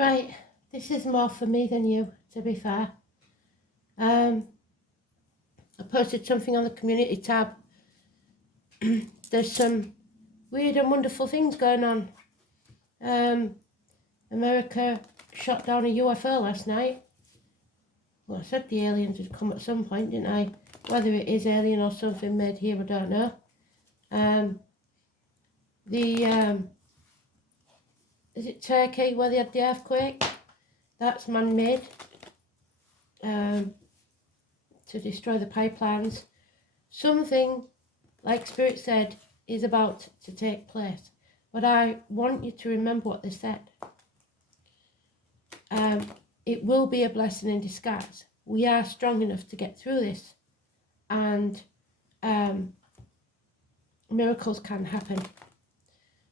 Right, this is more for me than you, to be fair. I posted something on the community tab. There's some weird and wonderful things going on. America shot down a UFO last night. Well, I said the aliens would come at some point, didn't I? Whether it is alien or something made here, I don't know. Is it Turkey where they had the earthquake? That's man-made to destroy the pipelines. Something, like Spirit said, is about to take place. But I want you to remember what they said. It will be a blessing in disguise. We are strong enough to get through this. And miracles can happen.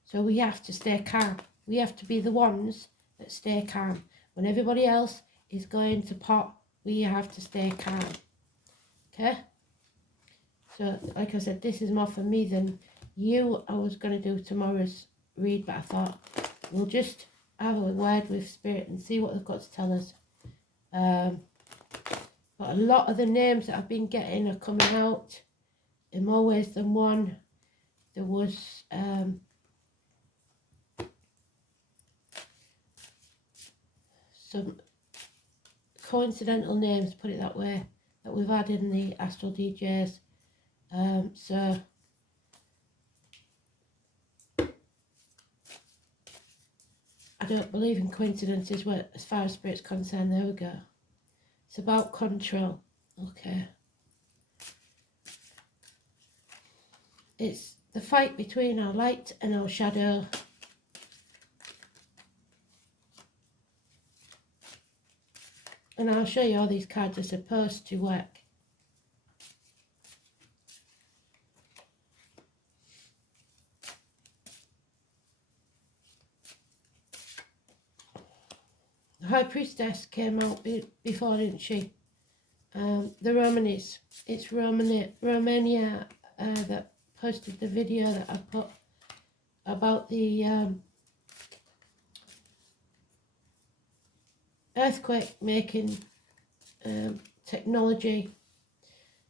So we have to stay calm. We have to be the ones that stay calm. When everybody else is going to pot, we have to stay calm. Okay? So, like I said, this is more for me than you. I was going to do tomorrow's read, but I thought we'll just have a word with Spirit and see what they've got to tell us. But a lot of the names that I've been getting are coming out in more ways than one. There was some coincidental names, put it that way, that we've had in the Astral DJs. So I don't believe in coincidences as far as Spirit's concerned. There we go. It's about control. Okay. It's the fight between our light and our shadow. And I'll show you how these cards are supposed to work. The High Priestess came out before, didn't she? The Romanis. It's Romania that posted the video that I put about the earthquake making technology,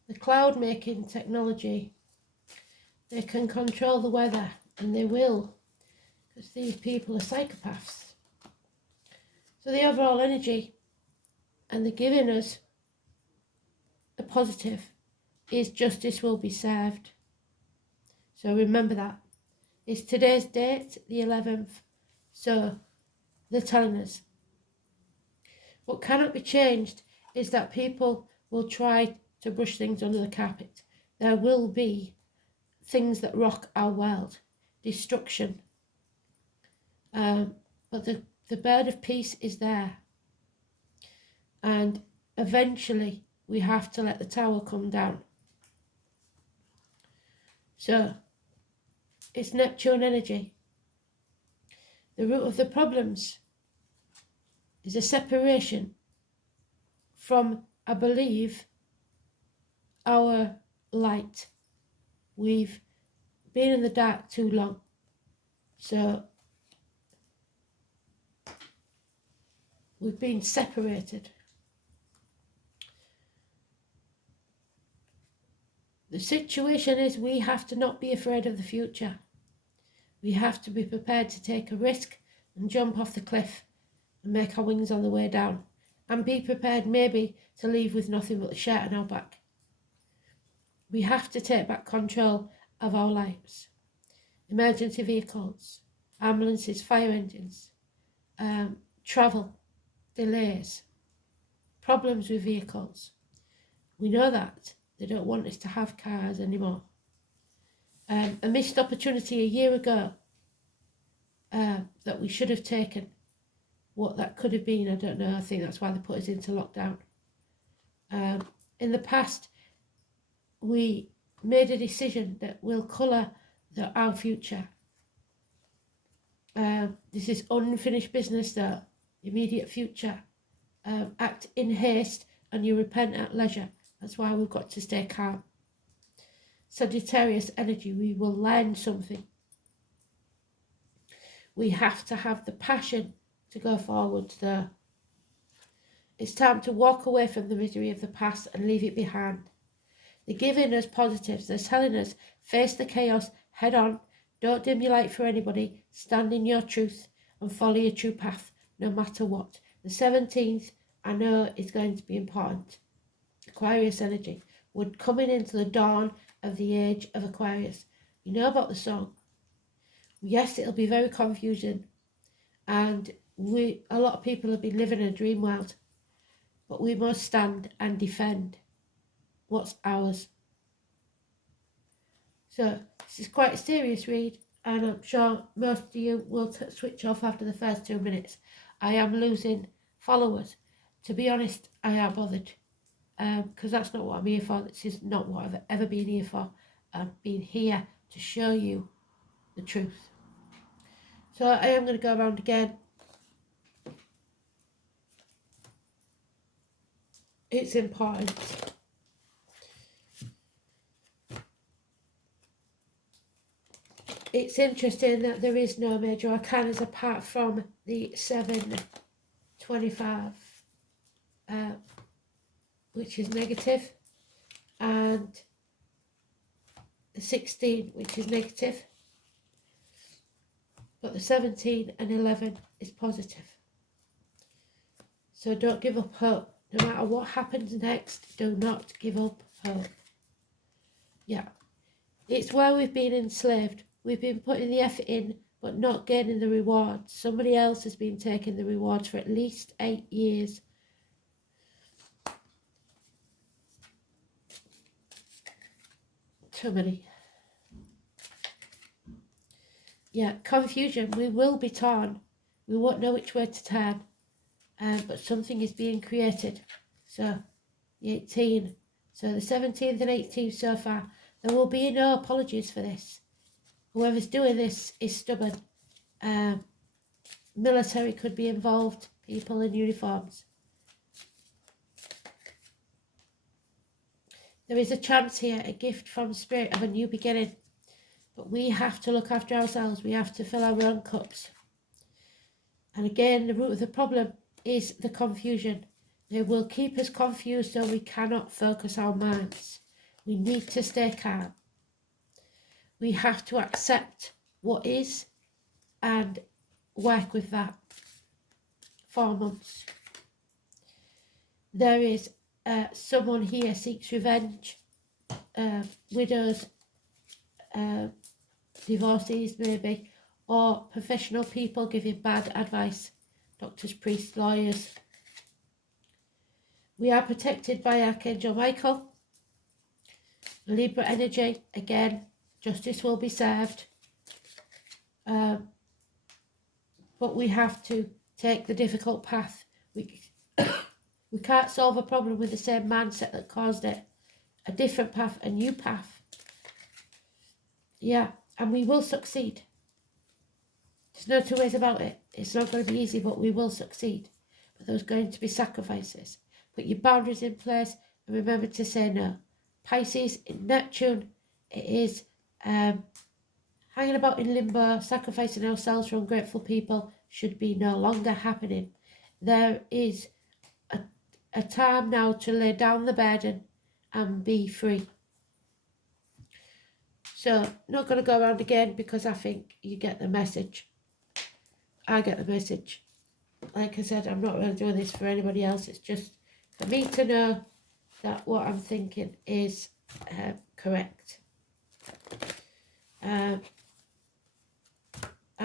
the cloud making technology. They can control the weather, and they will, because these people are psychopaths. So the overall energy, and they're giving us a positive, is justice will be served. So remember that. It's today's date, the 11th. So they're telling us. What cannot be changed is that people will try to brush things under the carpet. There will be things that rock our world, destruction. But the bird of peace is there. And eventually we have to let the tower come down. So it's Neptune energy. The root of the problems is a separation from, I believe, our light. We've been in the dark too long. So we've been separated. The situation is we have to not be afraid of the future. We have to be prepared to take a risk and jump off the cliff and make our wings on the way down. And be prepared maybe to leave with nothing but the shirt on our back. We have to take back control of our lives. Emergency vehicles, ambulances, fire engines, travel, delays, problems with vehicles. We know that. They don't want us to have cars anymore. A missed opportunity a year ago that we should have taken. What that could have been, I don't know. I think that's why they put us into lockdown. In the past, we made a decision that will colour our future. This is unfinished business, though. Immediate future. Act in haste and you repent at leisure. That's why we've got to stay calm. Sagittarius energy, we will learn something. We have to have the passion to go forward. So it's time to walk away from the misery of the past and leave it behind. They're giving us positives. They're telling us, face the chaos head on. Don't dim your light for anybody. Stand in your truth and follow your true path, no matter what. The 17th, I know, is going to be important. Aquarius energy. We're coming into the dawn of the age of Aquarius. You know about the song. Yes, it'll be very confusing. And a lot of people have been living in a dream world. But we must stand and defend what's ours. So this is quite a serious read, and I'm sure most of you will switch off after the first 2 minutes. I am losing followers. To be honest, I am bothered, because that's not what I'm here for. This is not what I've ever been here for. I've been here to show you the truth. So I am going to go around again. It's important. It's interesting that there is no major arcanas apart from the 725, which is negative, and the 16, which is negative. But the 17 and 11 is positive. So don't give up hope. No matter what happens next, do not give up hope. Yeah. It's where we've been enslaved. We've been putting the effort in, but not gaining the rewards. Somebody else has been taking the rewards for at least 8 years. Too many. Yeah, confusion. We will be torn. We won't know which way to turn. But something is being created. So, the 18. So the 17th and 18th so far. There will be no apologies for this. Whoever's doing this is stubborn. Military could be involved. People in uniforms. There is a chance here, a gift from spirit of a new beginning. But we have to look after ourselves. We have to fill our own cups. And again, the root of the problem is the confusion. They will keep us confused so we cannot focus our minds. We need to stay calm. We have to accept what is and work with that. 4 months. There is someone here seeks revenge. Widows, divorcees maybe, or professional people giving bad advice. Doctors, priests, lawyers. We are protected by Archangel Michael. Libra energy, again, justice will be served. But we have to take the difficult path. We can't solve a problem with the same mindset that caused it. A different path, a new path. Yeah, and we will succeed. There's no 2 ways about it. It's not going to be easy, but we will succeed. But there's going to be sacrifices. Put your boundaries in place and remember to say no. Pisces, in Neptune, it is hanging about in limbo, sacrificing ourselves for ungrateful people should be no longer happening. There is a time now to lay down the burden and be free. So, not going to go around again because I think you get the message. I get the message. Like I said, I'm not really doing this for anybody else. It's just for me to know that what I'm thinking is correct. I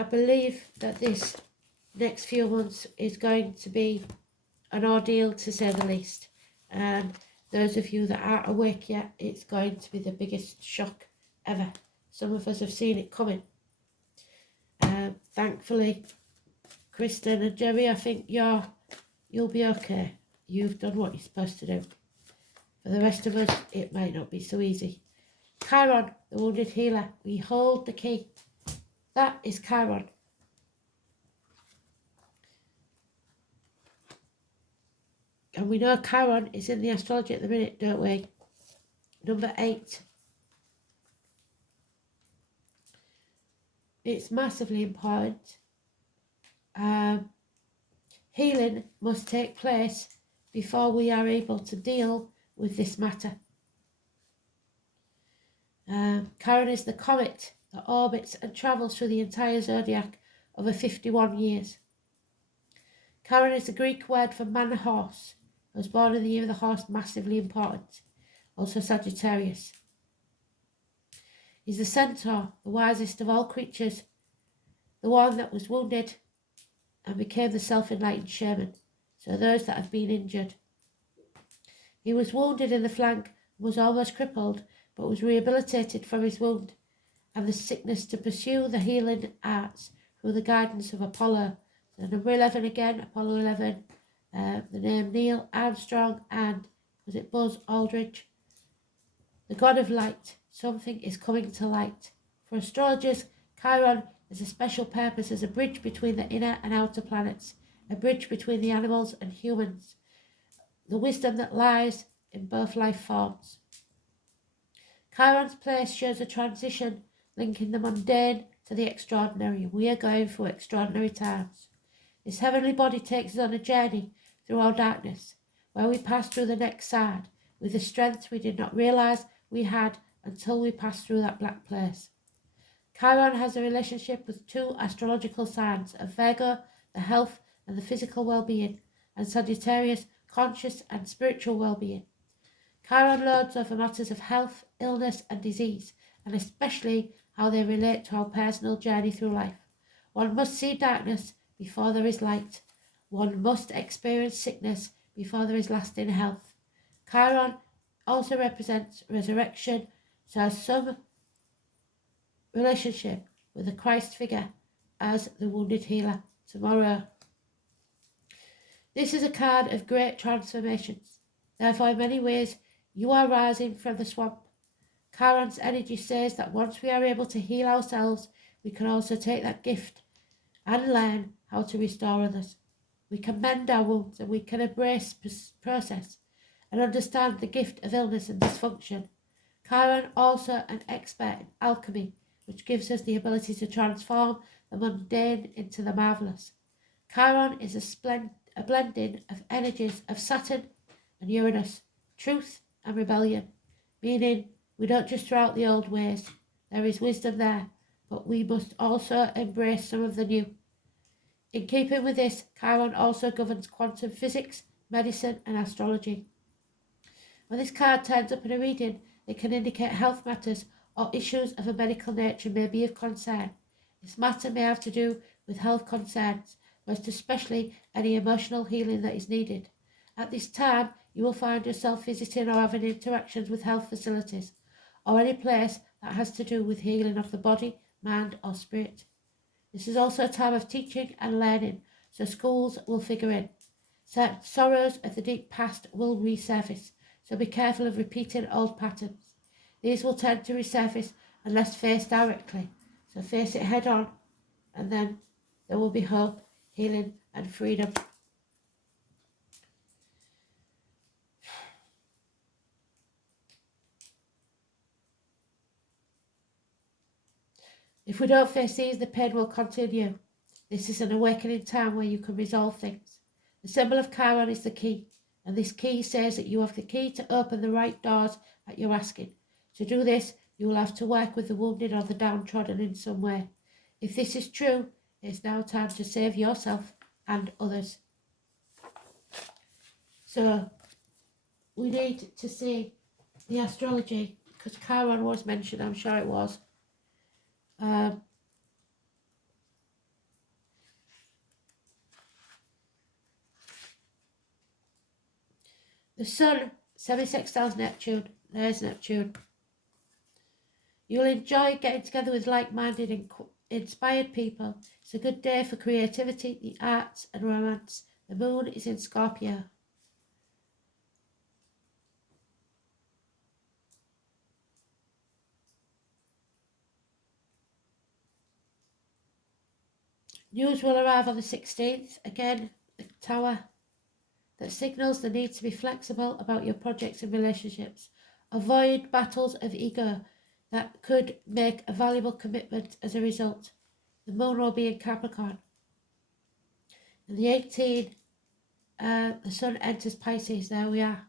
believe that this next few months is going to be an ordeal, to say the least. And those of you that aren't awake yet, it's going to be the biggest shock ever. Some of us have seen it coming. Thankfully, Kristen and Jerry, I think you'll be okay. You've done what you're supposed to do. For the rest of us, it might not be so easy. Chiron, the wounded healer, we hold the key. That is Chiron. And we know Chiron is in the astrology at the minute, don't we? Number 8. It's massively important. Healing must take place before we are able to deal with this matter. Charon is the comet that orbits and travels through the entire zodiac over 51 years. Charon is the Greek word for man-horse. He was born in the year of the horse, massively important. Also Sagittarius. He's the centaur, the wisest of all creatures, the one that was wounded and became the self-enlightened shaman, so those that have been injured. He was wounded in the flank and was almost crippled, but was rehabilitated from his wound and the sickness to pursue the healing arts through the guidance of Apollo. So number 11 again, Apollo 11, the name Neil Armstrong and, was it Buzz Aldridge? The god of light, something is coming to light. For astrologers, Chiron has a special purpose as a bridge between the inner and outer planets, a bridge between the animals and humans, the wisdom that lies in both life forms. Chiron's place shows a transition linking the mundane to the extraordinary. We are going through extraordinary times. This heavenly body takes us on a journey through our darkness, where we pass through the next side with a strength we did not realize we had until we passed through that black place. Chiron has a relationship with two astrological signs of Virgo, the health and the physical well-being, and Sagittarius, conscious and spiritual well-being. Chiron lords over matters of health, illness and disease, and especially how they relate to our personal journey through life. One must see darkness before there is light. One must experience sickness before there is lasting health. Chiron also represents resurrection, so has some relationship with the Christ figure as the wounded healer. Tomorrow. This is a card of great transformations. Therefore, in many ways, you are rising from the swamp. Chiron's energy says that once we are able to heal ourselves, we can also take that gift and learn how to restore others. We can mend our wounds and we can embrace process and understand the gift of illness and dysfunction. Chiron also an expert in alchemy, which gives us the ability to transform the mundane into the marvellous. Chiron is a blending of energies of Saturn and Uranus, truth and rebellion, meaning we don't just throw out the old ways. There is wisdom there, but we must also embrace some of the new. In keeping with this, Chiron also governs quantum physics, medicine and astrology. When this card turns up in a reading, it can indicate health matters or issues of a medical nature may be of concern. This matter may have to do with health concerns, most especially any emotional healing that is needed. At this time, you will find yourself visiting or having interactions with health facilities, or any place that has to do with healing of the body, mind or spirit. This is also a time of teaching and learning, so schools will figure in. Certain sorrows of the deep past will resurface, so be careful of repeating old patterns. These will tend to resurface unless faced directly, so face it head on, and then there will be hope, healing and freedom. If we don't face these, the pain will continue. This is an awakening time where you can resolve things. The symbol of Chiron is the key, and this key says that you have the key to open the right doors that you're asking. To do this, you will have to work with the wounded or the downtrodden in some way. If this is true, it's now time to save yourself and others. So, we need to see the astrology, because Chiron was mentioned, I'm sure it was. The Sun semi-sextiles Neptune. There's Neptune. You'll enjoy getting together with like-minded and inspired people. It's a good day for creativity, the arts and romance. The moon is in Scorpio. News will arrive on the 16th. Again, the Tower. That signals the need to be flexible about your projects and relationships. Avoid battles of ego that could make a valuable commitment as a result. The moon will be in Capricorn. And the 18th the Sun enters Pisces. There we are.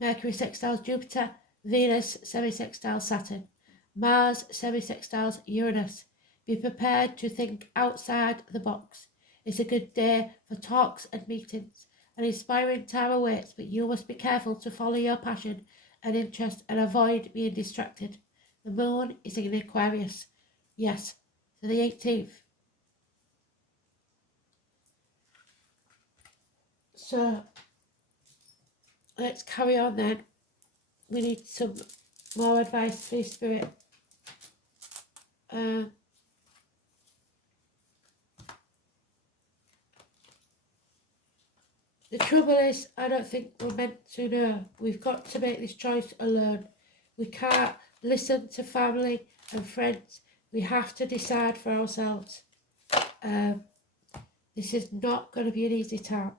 Mercury sextiles Jupiter, Venus semi-sextiles Saturn, Mars semi-sextiles Uranus. Be prepared to think outside the box. It's a good day for talks and meetings. An inspiring time awaits, but you must be careful to follow your passion and interest and avoid being distracted. The moon is in Aquarius. Yes, so the 18th. So let's carry on then. We need some more advice, please, Spirit. The trouble is, I don't think we're meant to know. We've got to make this choice alone. We can't listen to family and friends. We have to decide for ourselves. This is not going to be an easy time.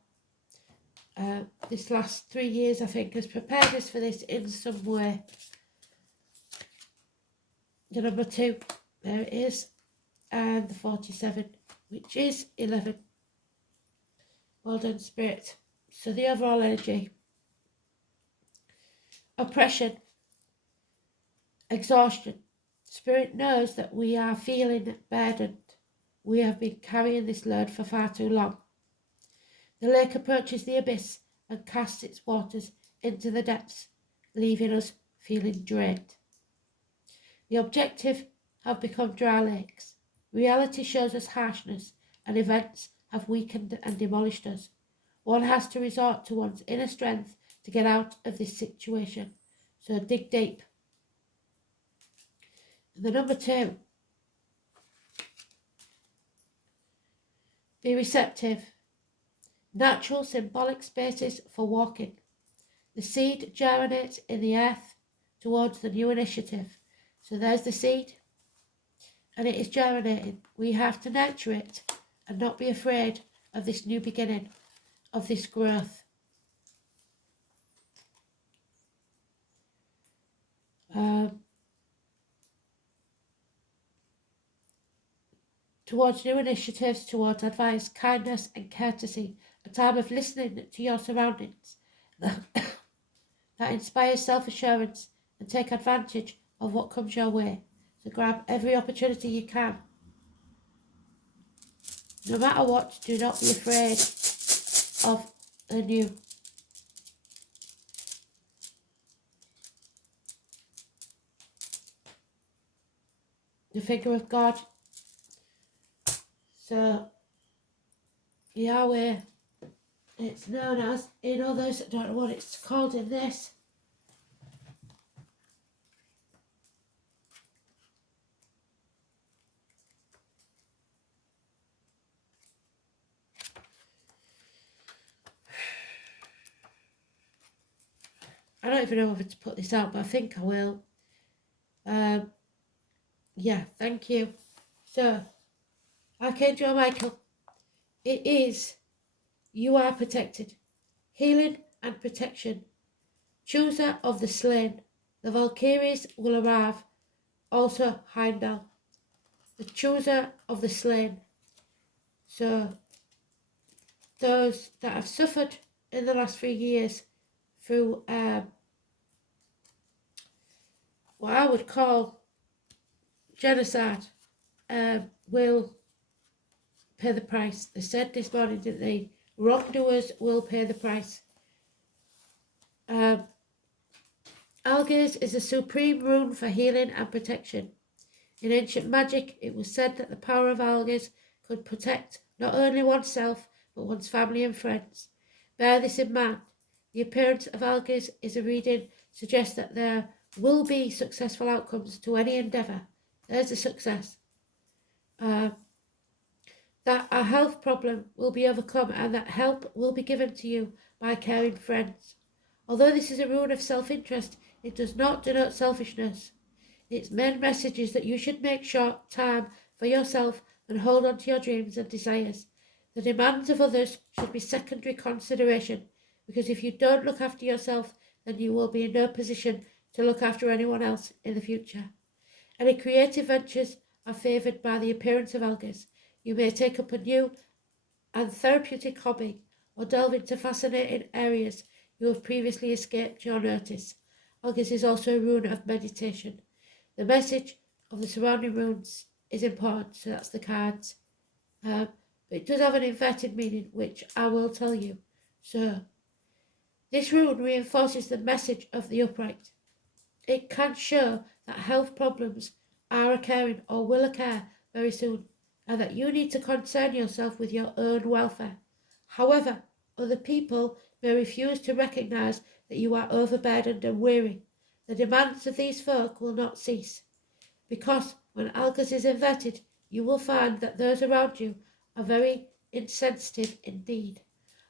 This last 3 years, I think, has prepared us for this in some way. The number 2, there it is, and the 47, which is 11. Well done, Spirit. So the overall energy: oppression, exhaustion. Spirit knows that we are feeling burdened. We have been carrying this load for far too long. The lake approaches the abyss and casts its waters into the depths, leaving us feeling drained. The objective have become dry lakes. Reality shows us harshness, and events have weakened and demolished us. One has to resort to one's inner strength to get out of this situation. So dig deep. And the number 2, be receptive. Natural symbolic spaces for walking. The seed germinates in the earth towards the new initiative. So there's the seed, and it is germinating. We have to nurture it and not be afraid of this new beginning, of this growth. Towards new initiatives, towards advice, kindness and courtesy, a time of listening to your surroundings that inspires self-assurance, and take advantage of what comes your way. So grab every opportunity you can. No matter what, do not be afraid of the new. The figure of God. So Yahweh, it's known as in others. I don't know what it's called in this. I don't even know whether to put this out, but I think I will. Yeah, thank you. So, Archangel Michael, it is, you are protected. Healing and protection. Chooser of the slain. The Valkyries will arrive. Also Heimdall. The chooser of the slain. So, those that have suffered in the last 3 years through what I would call genocide will pay the price. They said this morning, didn't they? Wrongdoers will pay the price. Algiers is a supreme rune for healing and protection. In ancient magic, it was said that the power of Algiers could protect not only oneself, but one's family and friends. Bear this in mind. The appearance of Algiers is a reading suggests that there will be successful outcomes to any endeavour. There's a success. That a health problem will be overcome and that help will be given to you by caring friends. Although this is a rune of self-interest, it does not denote selfishness. Its main message is that you should make short time for yourself and hold on to your dreams and desires. The demands of others should be secondary consideration, because if you don't look after yourself, then you will be in no position to look after anyone else in the future. Any creative ventures are favoured by the appearance of Algiers. You may take up a new and therapeutic hobby or delve into fascinating areas you have previously escaped your notice. August is also a rune of meditation. The message of the surrounding runes is important, so that's the cards. But it does have an inverted meaning, which I will tell you. So, this rune reinforces the message of the upright. It can show that health problems are occurring or will occur very soon, and that you need to concern yourself with your own welfare. However, other people may refuse to recognise that you are overburdened and weary. The demands of these folk will not cease, because when Algus is inverted, you will find that those around you are very insensitive indeed.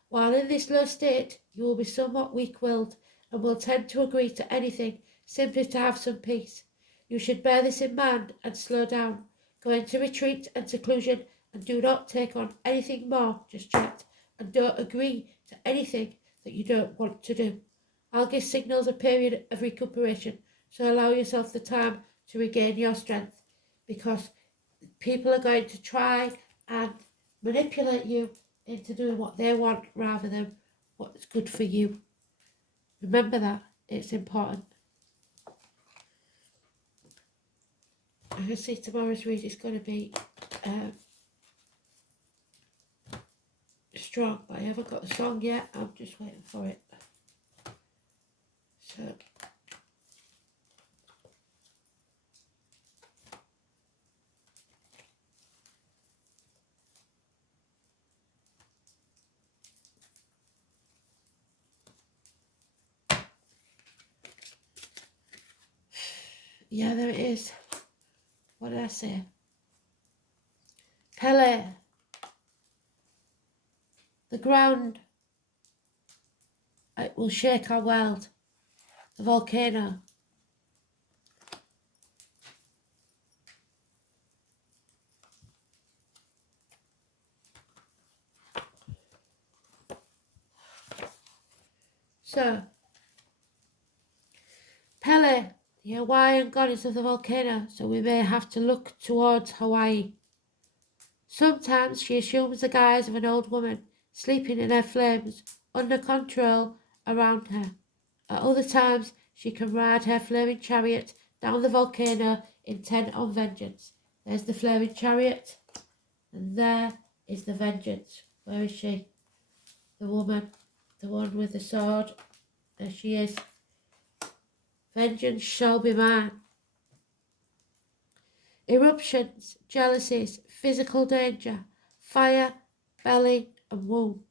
While in this low state, you will be somewhat weak-willed and will tend to agree to anything simply to have some peace. You should bear this in mind and slow down. Go into retreat and seclusion and do not take on anything more just yet, and don't agree to anything that you don't want to do. Algus signals a period of recuperation, so allow yourself the time to regain your strength, because people are going to try and manipulate you into doing what they want rather than what's good for you. Remember that, it's important. I can see tomorrow's read is going to be strong, but I haven't got the song yet. I'm just waiting for it. So, yeah, there it is. What did I say? Pele. The ground. It will shake our world. The volcano. So, Pele, the Hawaiian goddess of the volcano, so we may have to look towards Hawaii. Sometimes she assumes the guise of an old woman, sleeping in her flames, under control around her. At other times, she can ride her flaming chariot down the volcano, intent on vengeance. There's the flaming chariot, and there is the vengeance. Where is she? The woman, the one with the sword. There she is. Vengeance shall be mine. Eruptions, jealousies, physical danger, fire, belly, and womb.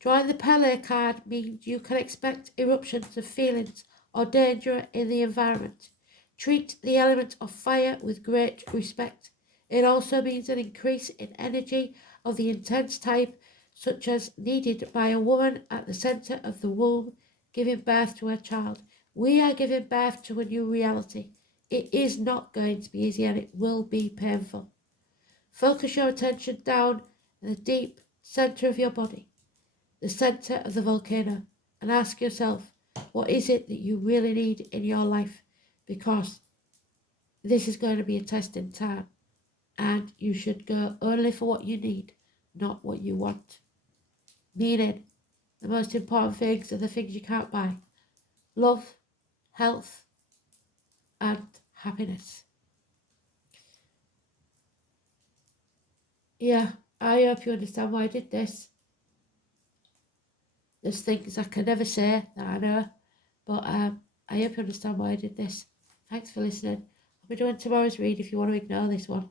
Drawing the Pele card means you can expect eruptions of feelings or danger in the environment. Treat the element of fire with great respect. It also means an increase in energy of the intense type, such as needed by a woman at the centre of the womb giving birth to her child. We are giving birth to a new reality. It is not going to be easy, and it will be painful. Focus your attention down in the deep centre of your body, the centre of the volcano, and ask yourself, what is it that you really need in your life? Because this is going to be a testing time, and you should go only for what you need, not what you want. Meaning, the most important things are the things you can't buy. Love, health, and happiness. Yeah, I hope you understand why I did this. There's things I can never say that I know, but I hope you understand why I did this. Thanks for listening. I'll be doing tomorrow's read if you want to ignore this one.